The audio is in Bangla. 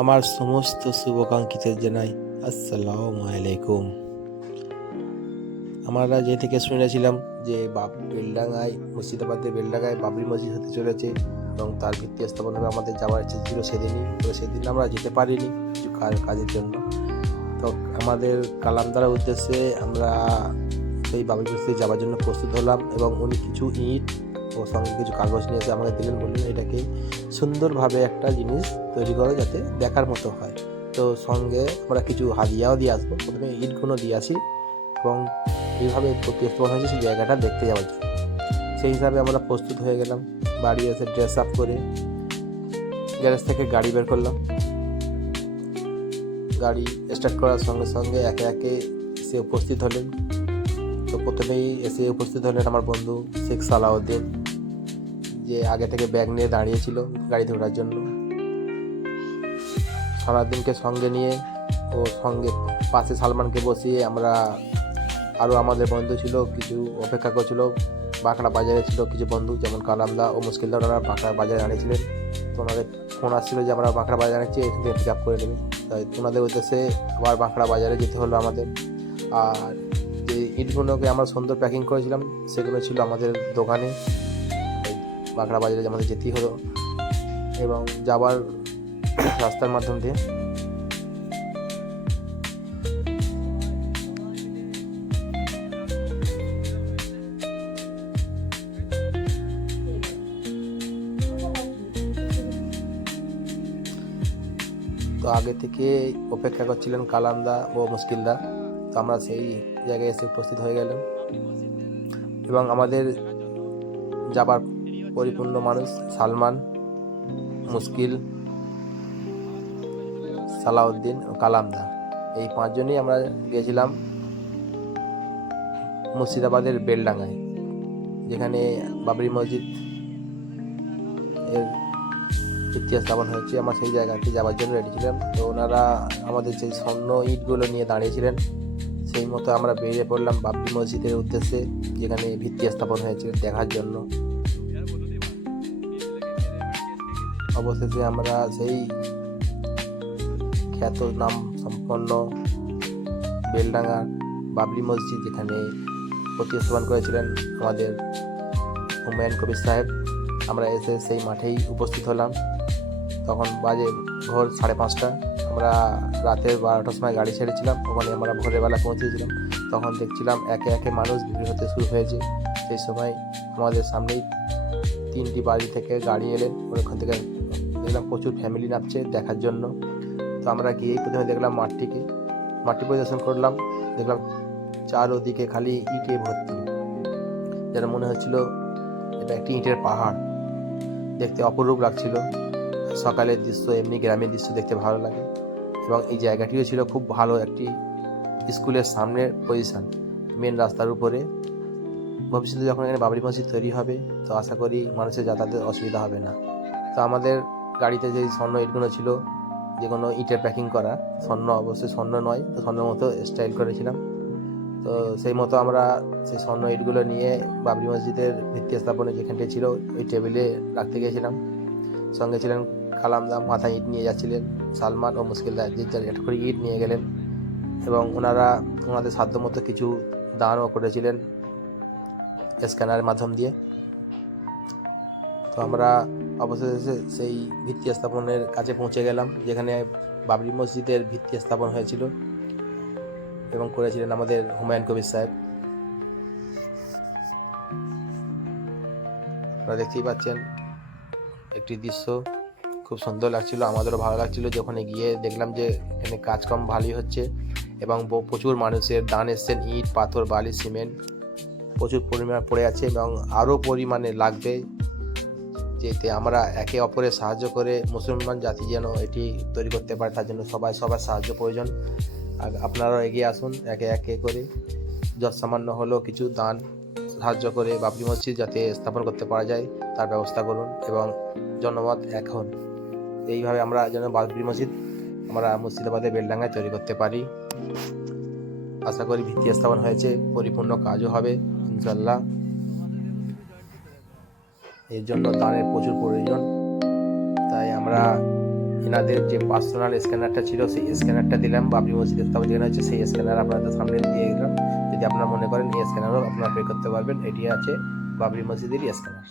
আমার সমস্ত শুভাকাঙ্ক্ষীদের জানাই আসসালামু আলাইকুম। আমরা যে থেকে শুনেছিলাম যে বেলডাঙ্গায়, মুর্শিদাবাদের বেলডাঙ্গায় বাবরি মসজিদ হতে চলেছে এবং তার ভিত্তি স্থাপন হবে। আমাদের যাওয়ার ইচ্ছে ছিল সেদিনই, তো সেদিন আমরা যেতে পারিনি কিছু কাজের জন্য। তো আমাদের কালামদার উদ্দেশ্যে আমরা সেই বাবরি মসজিদে যাওয়ার জন্য প্রস্তুত হলাম এবং উনি কিছু ইট ও সঙ্গে কিছু কাগজ নিয়ে এসে আমাকে দিলেন, বললেন এটাকে সুন্দরভাবে একটা জিনিস তৈরি করো যাতে দেখার মতো হয়। তো সঙ্গে আমরা কিছু হাদিয়াও দিয়ে আসবো, প্রথমে ইটগুলো দিয়ে আসি এবং এইভাবে প্রতিস্থাপন হয়েছে সেই জায়গাটা দেখতে যাওয়ার জন্য। সেই হিসাবে আমরা প্রস্তুত হয়ে গেলাম। বাড়ি এসে ড্রেস আপ করে গ্যারেজ থেকে গাড়ি বের করলাম। গাড়ি স্টার্ট করার সঙ্গে সঙ্গে একে একে এসে উপস্থিত হলেন। তো প্রথমেই এসে উপস্থিত হলেন আমার বন্ধু শেখ সালাউদ্দিন, যে আগে থেকে ব্যাগ নিয়ে দাঁড়িয়েছিল গাড়িতে ওঠার জন্য। সালাউদ্দিনকে সঙ্গে নিয়ে ও সঙ্গে পাশে সালমানকে বসিয়ে আমরা আরও আমাদের বন্ধু ছিল কিছু অপেক্ষা করছিল। বাঁকড়া বাজারে ছিল কিছু বন্ধু, যেমন কালামদা ও মুশকিলদা, ওনারা বাঁকড়া বাজারে দাঁড়িয়েছিলেন। তো ওনাদের ফোন আসছিলো যে আমরা বাঁকড়া বাজারে যাচ্ছি, এখান থেকে পিক আপ করে নেবে। তাই ওনাদের উদ্দেশ্যে আবার বাঁকড়া বাজারে যেতে হলো আমাদের। আর যে ইটগুলোকে আমরা সুন্দর প্যাকিং করেছিলাম সেগুলো ছিল আমাদের দোকানে। বাঁকড়া বাজারে আমাদের যেতেই হলো এবং যাবার রাস্তার মাধ্যম দিয়ে তো আগে থেকে অপেক্ষা করছিলেন কালামদা ও মুশকিলদা। তো আমরা সেই জায়গায় এসে উপস্থিত হয়ে গেলাম এবং আমাদের যাবার পরিপূর্ণ মানুষ সালমান, মুশকিল, সালাউদ্দিন ও কালামদা, এই পাঁচজনই আমরা গিয়েছিলাম মুর্শিদাবাদের বেলডাঙ্গায়, যেখানে বাবরি মসজিদ এর ভিত্তি স্থাপন হয়েছে। আমরা সেই জায়গাতে যাওয়ার জন্য রেডি ছিলাম। তো ওনারা আমাদের সেই স্বর্ণ ইটগুলো নিয়ে দাঁড়িয়েছিলেন। সেই মতো আমরা বেরিয়ে পড়লাম বাবরি মসজিদের উদ্দেশ্যে, যেখানে ভিত্তি স্থাপন হয়েছে দেখার জন্য। অবশেষে আমরা সেই খ্যাত নাম সম্পন্ন বেলডাঙ্গার বাবরি মসজিদ, যেখানে প্রতিস্থাপন করেছিলেন আমাদের হুমায়ুন কবির সাহেব, আমরা এসে সেই মাঠেই উপস্থিত হলাম। তখন বাজে ভোর 5:30। আমরা রাতের 12টার সময় গাড়ি ছেড়েছিলাম, ওখানে আমরা ভোরের বেলা পৌঁছেছিলাম। তখন দেখছিলাম একে একে মানুষ ভিড় হতে শুরু হয়েছে। সেই সময় আমাদের সামনেই 3টি বাড়ি থেকে গাড়ি এলেন, ওখান থেকে দেখলাম প্রচুর ফ্যামিলি নামছে দেখার জন্য। তো আমরা গিয়েই প্রথমে দেখলাম মাঠটি পরিদর্শন করলাম। দেখলাম চারোদিকে খালি ইটে ভর্তি, যেন মনে হচ্ছিল এটা একটি ইটের পাহাড়। দেখতে অপরূপ লাগছিল। সকালের দৃশ্য, এমনি গ্রামের দৃশ্য দেখতে ভালো লাগে। এবং এই জায়গাটিও ছিল খুব ভালো একটি স্কুলের সামনের পজিশন, মেন রাস্তার উপরে। ভবিষ্যতে যখন এখানে বাবরি মসজিদ তৈরি হবে তো আশা করি মানুষের যাতায়াতের অসুবিধা হবে না। তো আমাদের গাড়িতে যেই স্বর্ণ ইটগুলো ছিল, যেগুলো ইটের প্যাকিং করা, স্বর্ণ অবশ্যই স্বর্ণ নয়, তো স্বর্ণের মতো স্টাইল করেছিলাম। তো সেই মতো আমরা সেই স্বর্ণ ইটগুলো নিয়ে বাবরি মসজিদের ভিত্তি স্থাপনে যেখানটায় ছিল ওই টেবিলে রাখতে গিয়েছিলাম। সঙ্গে ছিলেন কালামদা, মাথায় ইট নিয়ে যাচ্ছিলেন। সালমান ও মুশকিলদা যে যার একটা করে ইট নিয়ে গেলেন এবং ওনাদের সাধ্যমতো কিছু দানও করেছিলেন স্ক্যানারের মাধ্যম দিয়ে। তো আমরা অবশেষে সেই ভিত্তি স্থাপনের কাছে পৌঁছে গেলাম, যেখানে বাবরি মসজিদের ভিত্তি স্থাপন হয়েছিল এবং করেছিলেন আমাদের হুমায়ুন কবির সাহেব। আপনারা দেখতেই পাচ্ছেন একটি দৃশ্য, খুব সুন্দর লাগছিল, আমাদেরও ভালো লাগছিল। যে ওখানে গিয়ে দেখলাম যে এখানে কাজকর্ম ভালোই হচ্ছে এবং প্রচুর মানুষের দান এসছেন, ইট, পাথর, বালি, সিমেন্ট প্রচুর পরিমাণ পড়ে আছে এবং আরও পরিমাণে লাগবে, যেতে আমরা একে অপরের সাহায্য করে মুসলমান জাতি যেন এটি তৈরি করতে পারে, তার জন্য সবার সাহায্য প্রয়োজন। আর আপনারাও এগিয়ে আসুন, একে একে করে যত সামান্য হলেও কিছু দান সাহায্য করে বাবরি মসজিদ যাতে স্থাপন করতে পারা যায় তার ব্যবস্থা করুন এবং জনমত এখন এইভাবে আমরা যেন বাবরি মসজিদ আমরা মুর্শিদাবাদের বেলডাঙ্গায় তৈরি করতে পারি। আশা করি ভিত্তি স্থাপন হয়েছে, পরিপূর্ণ কাজও হবে ইনশাল্লাহ। এর জন্য দানের প্রচুর প্রয়োজন, তাই আমরা এনাদের যে পার্সোনাল স্ক্যানারটা ছিল সেই স্ক্যানারটা দিলাম, বাবরি মসজিদের স্থাপন যেখানে হচ্ছে সেই স্ক্যানার আপনাদের সামনে দিয়ে দিলাম। যদি আপনারা মনে করেন এই স্ক্যানারও আপনারা পে করতে পারবেন। এটি আছে বাবরি মসজিদেরই স্ক্যানার।